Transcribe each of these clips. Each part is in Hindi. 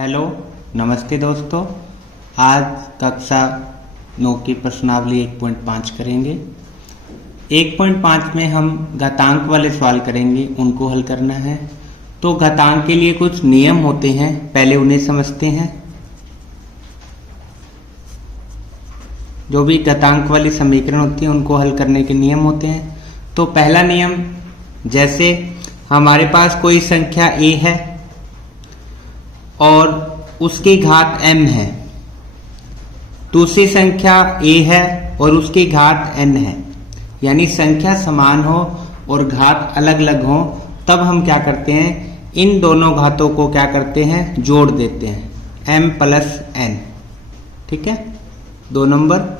हेलो, नमस्ते दोस्तों। आज कक्षा 9 की प्रश्नावली 1.5 करेंगे। 1.5 में हम घातांक वाले सवाल करेंगे, उनको हल करना है। तो घातांक के लिए कुछ नियम होते हैं, पहले उन्हें समझते हैं। जो भी घातांक वाली समीकरण होती है उनको हल करने के नियम होते हैं। तो पहला नियम, जैसे हमारे पास कोई संख्या a है और उसकी घात m है, दूसरी संख्या a है और उसकी घात n है, यानी संख्या समान हो और घात अलग अलग हो, तब हम क्या करते हैं, इन दोनों घातों को क्या करते हैं, जोड़ देते हैं, m प्लस n। ठीक है। 2 नंबर,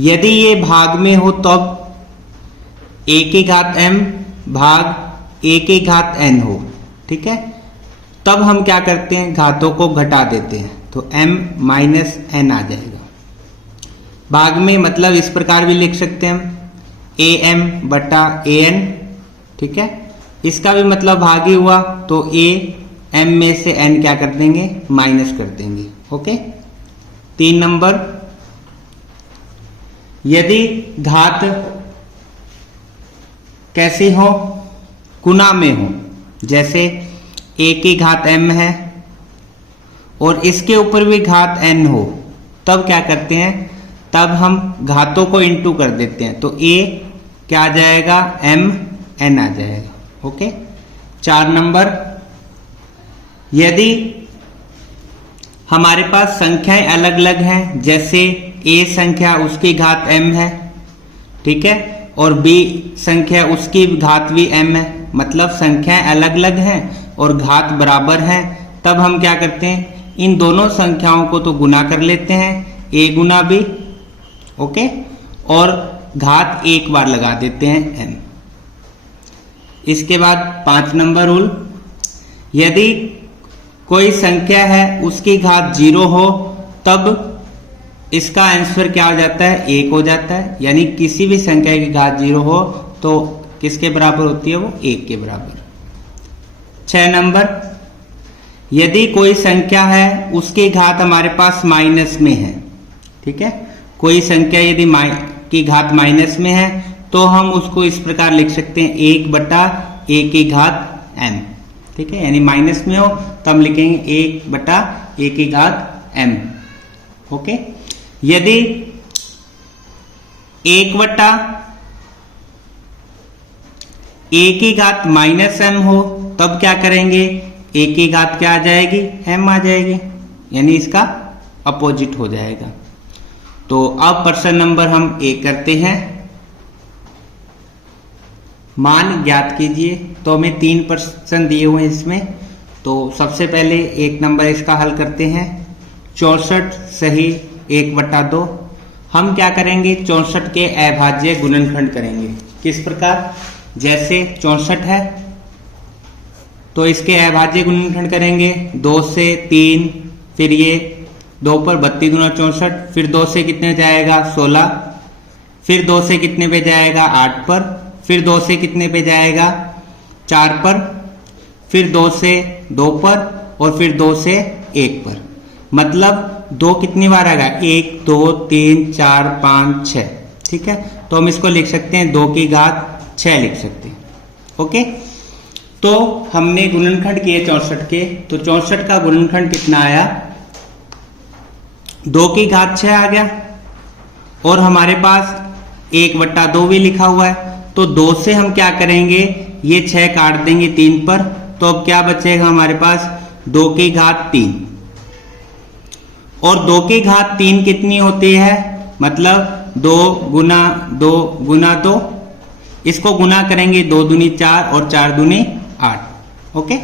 यदि ये भाग में हो तब a की घात m भाग a की घात n हो। ठीक है। तब हम क्या करते हैं, घातों को घटा देते हैं, तो m माइनस n आ जाएगा। भाग में मतलब इस प्रकार भी लिख सकते हैं हम am बटा an। ठीक है। इसका भी मतलब भाग ही हुआ, तो a m में से n क्या कर देंगे, माइनस कर देंगे। ओके। 3 नंबर, यदि घात कैसी हो, गुना में हो, जैसे a की घात m है और इसके ऊपर भी घात n हो, तब क्या करते हैं, तब हम घातों को इंटू कर देते हैं, तो a क्या आ जाएगा, m n आ जाएगा। ओके। 4 नंबर, यदि हमारे पास संख्याएं अलग अलग हैं, जैसे a संख्या उसकी घात m है, ठीक है, और b संख्या उसकी घात भी m है, मतलब संख्याएं अलग अलग हैं और घात बराबर हैं, तब हम क्या करते हैं, इन दोनों संख्याओं को तो गुना कर लेते हैं, a गुना b। ओके। और घात एक बार लगा देते हैं n। इसके बाद 5 नंबर रूल, यदि कोई संख्या है उसकी घात 0 हो, तब इसका आंसर क्या हो जाता है, 1 हो जाता है। यानी किसी भी संख्या की घात 0 हो तो किसके बराबर होती है, वो 1 के बराबर। 6 नंबर, यदि कोई संख्या है उसकी घात हमारे पास माइनस में है, ठीक है, कोई संख्या यदि की घात माइनस में है तो हम उसको इस प्रकार लिख सकते हैं, 1 बटा a की घात m। ठीक है, यानी माइनस में हो तो हम लिखेंगे 1 बटा a की घात m। ओके। यदि 1 बटा a की घात माइनस m हो, तब क्या करेंगे, a की घात क्या आ जाएगी, m आ जाएगी, यानी इसका अपोजिट हो जाएगा। तो अब प्रश्न नंबर हम 1 करते हैं। मान ज्ञात कीजिए। तो हमें 3 प्रश्न दिए हुए हैं इसमें। तो सबसे पहले 1 नंबर इसका हल करते हैं। 64 सही 1/2। हम क्या करेंगे, 64 के अभाज्य गुणनखंड करेंगे। किस प्रकार, जैसे 64 है तो इसके अभाज्य गुणनखंड करेंगे 2 से 3, फिर ये 2 पर 32 गुना 64, फिर 2 से कितने जाएगा 16, फिर 2 से कितने पे जाएगा 8 पर, फिर 2 से कितने पे जाएगा 4 पर, फिर 2 से 2 पर और फिर 2 से 1 पर। मतलब 2 कितनी बार आएगा, 1 2 3 4 5 6। ठीक है। तो हम इसको लिख सकते हैं 2 की घात 6 लिख सकते हैं। ओके। तो हमने गुणनखंड किए 64 के, तो 64 का गुणनखंड कितना आया, 2 की घात 6 आ गया, और हमारे पास 1/2 भी लिखा हुआ है। तो 2 से हम क्या करेंगे, ये 6 काट देंगे 3 पर, तो अब क्या बचेगा हमारे पास, 2 की घात 3। और 2 की घात 3 कितनी होती है, मतलब 2 गुना 2 गुना 2। इसको गुना करेंगे 2 दूनी 4 और 4 दूनी 8। ओके।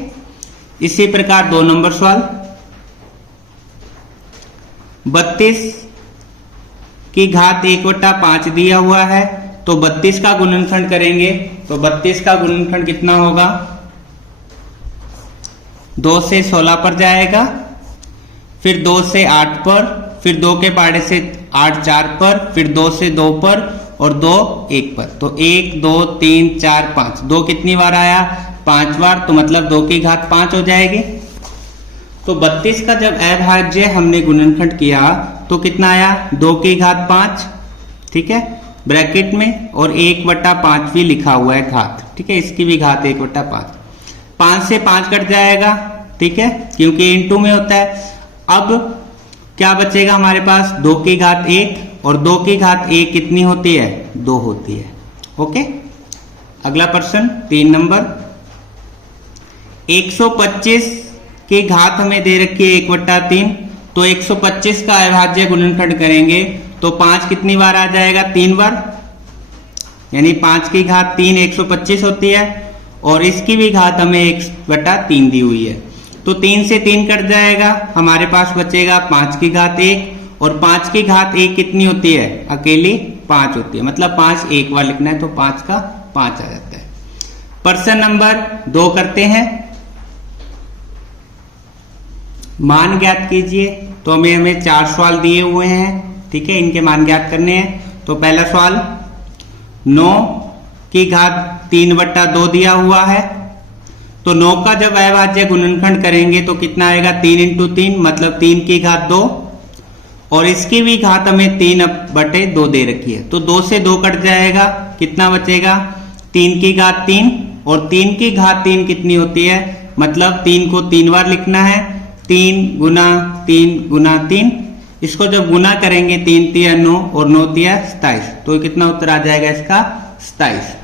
इसी प्रकार 2 नंबर सवाल, 32 की घात 1/5 दिया हुआ है, तो 32 का गुणनखंड करेंगे, तो 32 का गुणनखंड कितना होगा, 2 से 16 पर जाएगा, फिर 2 से 8 पर, फिर 2 के पाड़े से 8 4 पर, फिर 2 से 2 पर और 2 1 पर। तो 1 2 3 4 5, 2 कितनी बार आया, 5 बार, तो मतलब 2 की घात 5 हो जाएगी। तो 32 का जब अभाज्य हमने गुणनखंड किया तो कितना आया 2 की घात 5, ठीक है, ब्रैकेट में, और 1/5 भी लिखा हुआ है घात, ठीक है, इसकी भी घात 1/5। 5 से 5 कट जाएगा, ठीक है, क्योंकि इनटू में होता है। अब क्या बचेगा हमारे पास 2 की घात 1, और 2 की घात 1 कितनी होती है 2 होती है। ओके, अगला प्रश्न 3 नंबर। 125 की घात हमें दे रखी है 1/3, तो 125 का अभाज्य गुणनखंड करेंगे तो 5 कितनी बार आ जाएगा 3 बार, यानी 5 की घात 3 125 होती है, और इसकी भी घात हमें 1/3 दी हुई है, तो 3 से 3 कट जाएगा, हमारे पास बचेगा 5 की घात 1, और 5 की घात 1 कितनी होती है अकेली 5 होती है, मतलब 5 एक बार लिखना है तो 5 का 5 आ जाता है। प्रश्न नंबर 2 करते हैं। मान ज्ञात कीजिए। तो हमें 4 सवाल दिए हुए हैं, ठीक है, इनके मान ज्ञात करने हैं। तो पहला सवाल 9 की घात 3/2 दिया हुआ है, तो 9 का जब अभाज्य गुणनखंड करेंगे तो कितना आएगा 3 × 3 मतलब 3 की घात 2, और इसकी भी घात हमें 3/2 दे रखी है, तो 2 से 2 कट जाएगा, कितना बचेगा 3 की घात 3, और 3 की घात 3 कितनी होती है, मतलब 3 को 3 बार लिखना है, 3 × 3 × 3, इसको जब गुना करेंगे 3 × 3 = 9 और 9 × 3 = 27, तो कितना उत्तर आ जाएगा इसका 27।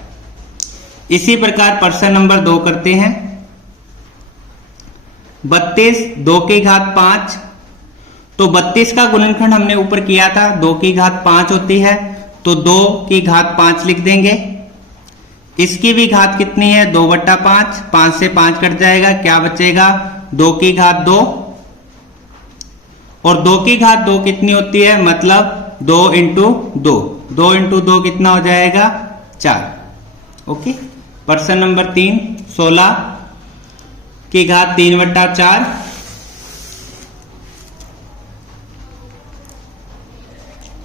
इसी प्रकार प्रश्न नंबर 2 करते हैं। 32 2 की घात 5, तो 32 का गुणनखंड हमने ऊपर किया था, 2 की घात 5 होती है, तो 2 की घात 5 लिख देंगे, इसकी भी घात कितनी है 2/5, 5 से 5 कट जाएगा, क्या बचेगा 2 की घात 2, और 2 की घात 2 कितनी होती है, मतलब 2 × 2, 2 × 2 कितना हो जाएगा 4। ओके, प्रश्न नंबर 3 16 की घात 3/4,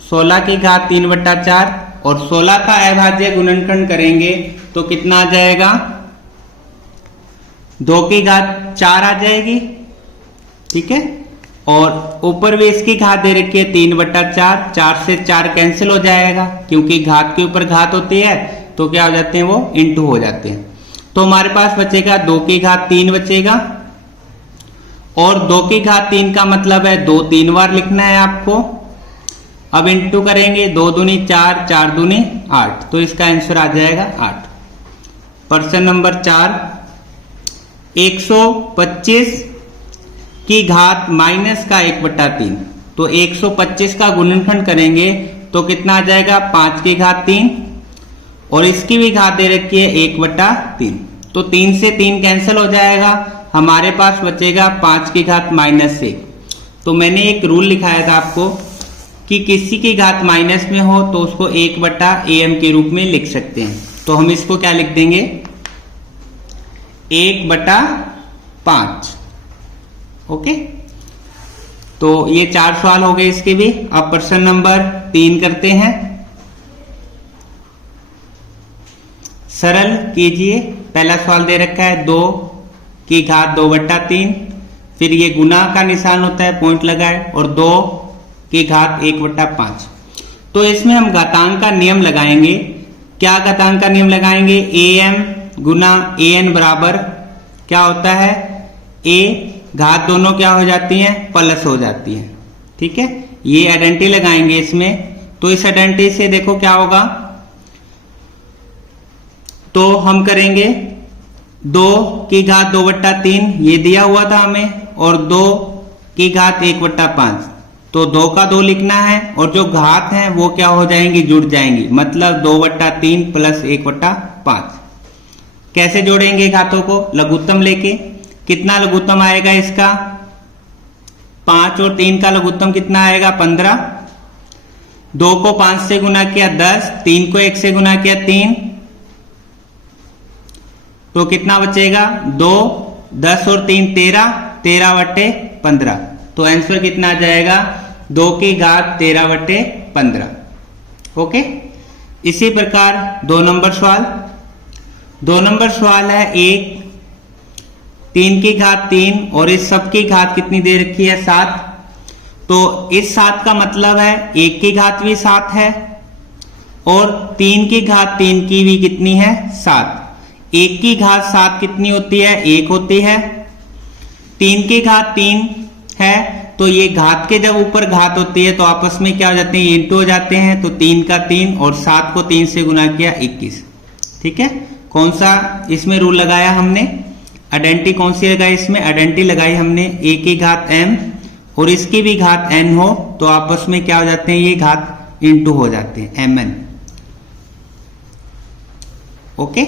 16 की घात 3/4, और 16 का अभाज्य गुणनखंड करेंगे तो कितना आ जाएगा 2 की घात 4 आ जाएगी, ठीक है, और ऊपर भी इसकी घात दे रखी है 3/4, 4 से 4 कैंसिल हो जाएगा, क्योंकि घात के ऊपर घात होती है तो क्या हो जाते हैं वो इंटू हो जाते हैं। तो हमारे पास बचेगा 2 की घात 3 बचेगा, और 2 की घात 3 का मतलब है 2 3 बार लिखना है आपको। अब इंटू करेंगे 2 दूनी 4, 4 दूनी 8, तो इसका आंसर आ जाएगा 8। प्रश्न नंबर 4 125 की घात माइनस का 1/3, तो 125 का गुणनखंड करेंगे तो कितना आ जाएगा 5 की घात 3, और इसकी भी घात दे रखी है 1/3, तो 3 से 3 कैंसिल हो जाएगा, हमारे पास बचेगा 5 की घात -1। तो मैंने एक रूल लिखाया था आपको कि किसी की घात माइनस में हो तो उसको 1/am के रूप में लिख सकते हैं, तो हम इसको क्या लिख देंगे 1/5। ओके, तो ये 4 सवाल हो गए इसके भी। अब प्रश्न नंबर 3 करते हैं। सरल कीजिए। पहला सवाल दे रखा है 2 की घात 2/3, फिर ये गुना का निशान होता है पॉइंट लगाए, और 2 की घात 1/5। तो इसमें हम घातांक का नियम लगाएंगे। क्या घातांक का नियम लगाएंगे, am गुना an बराबर क्या होता है a, घात दोनों क्या हो जाती हैं प्लस हो जाती हैं, ठीक है, ये आइडेंटिटी लगाएंगे इसमें। तो इस आइडेंटिटी से देखो क्या होगा, तो हम करेंगे 2 की घात 2/3 ये दिया हुआ था हमें, और 2 की घात 1/5, तो 2 का 2 लिखना है, और जो घात है वो क्या हो जाएंगी जुड़ जाएंगी, मतलब 2/3 प्लस 1/5। कैसे जोड़ेंगे घातों को, लघुत्तम लेके। कितना लघुत्तम आएगा इसका 5, और 3 का लघुत्तम कितना आएगा 15। 2 को 5 से गुना किया 10, 3 को 1 से गुना किया 3, तो कितना बचेगा 2, 10 और 3 13, 13/15। तो आंसर कितना आ जाएगा 2 की घात 13/15। ओके, इसी प्रकार 2 नंबर सवाल। 2 नंबर सवाल है 1 3 की घात 3 और इस सब की घात कितनी दे रखी है 7। तो इस 7 का मतलब है 1 की घात भी 7 है और 3 की घात 3 की भी कितनी है 7। 1 की घात 7 कितनी होती है 1 होती है। 3 की घात 3 है तो ये घात के जब ऊपर घात होती है तो आपस में क्या हो जाते हैं, ये इंटू हो जाते हैं। तो 3 का 3 और 7 को 3 से गुना किया 21। ठीक है, कौन सा इसमें रूल लगाया हमने, आइडेंटिटी कौन सी लगाई इसमें, आइडेंटिटी लगाई हमने a की घात m और इसकी भी घात n हो तो आपस में क्या हो जाते हैं, ये घात इंटू हो जाते हैं mn। ओके,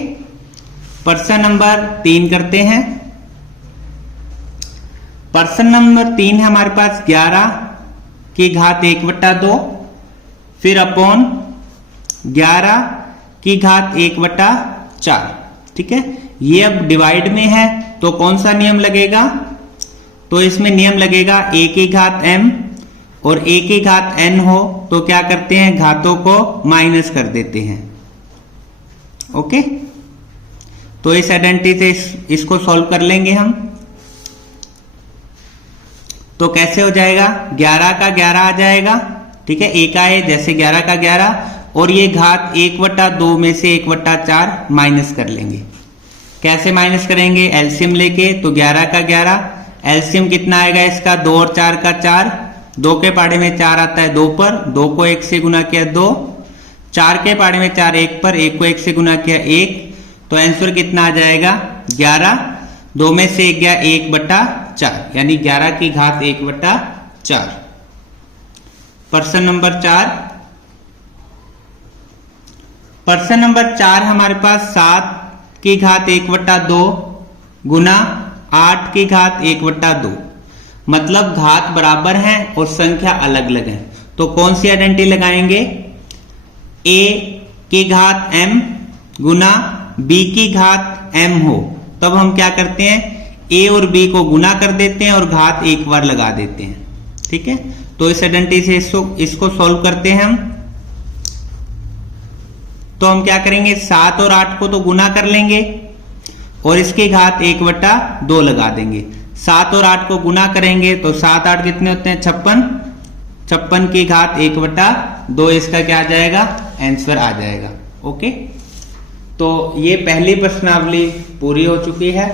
प्रश्न नंबर 3 करते हैं। प्रश्न नंबर 3 है हमारे पास 11 की घात 1/2 फिर अपॉन 11 की घात 1/4। ठीक है, ये अब डिवाइड में है तो कौन सा नियम लगेगा, तो इसमें नियम लगेगा a की घात m और a की घात n हो तो क्या करते हैं, घातों को माइनस कर देते हैं। ओके, तो इस आइडेंटिटी से इसको सॉल्व कर लेंगे हम। तो कैसे हो जाएगा, 11 का 11 आ जाएगा। ठीक है, एक आए जैसे 11 का 11 और ये घात 1/2 में से 1/4 माइनस कर लेंगे। कैसे माइनस करेंगे, एलसीएम लेके। तो 11 का 11 एलसीएम कितना आएगा इसका, 2 और 4 का 4, 2 के पाड़े में 4 आता है 2 पर, 2 को 1 से गुना किया 2, 4 के पाड़े में 4 1 पर, 1 को 1 से गुना किया 1। तो आंसर कितना आ जाएगा 11, 2 में से 1 गया 1/4 यानी 11 की घात 1/4। प्रश्न नंबर 4, प्रश्न नंबर 4 हमारे पास 7 की घात 1/2 गुना 8 की घात 1/2, मतलब घात बराबर हैं और संख्या अलग अलग है। तो कौन सी आइडेंटिटी लगाएंगे, a की घात m गुना b की घात m हो तब हम क्या करते हैं, a और b को गुना कर देते हैं और घात एक बार लगा देते हैं। ठीक है, तो इस आइडेंटिटी से इसको सॉल्व करते हैं हम। तो हम क्या करेंगे, 7 और 8 को तो गुना कर लेंगे और इसकी घात 1/2 लगा देंगे। 7 और 8 को गुना करेंगे तो 7 8 कितने होते हैं 56, 56 की घात 1/2, इसका क्या आ जाएगा, आंसर आ जाएगा। ओके, तो ये पहली प्रश्नावली पूरी हो चुकी है।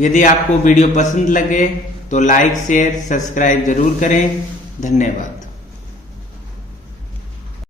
यदि आपको वीडियो पसंद लगे तो लाइक शेयर सब्सक्राइब जरूर करें। धन्यवाद।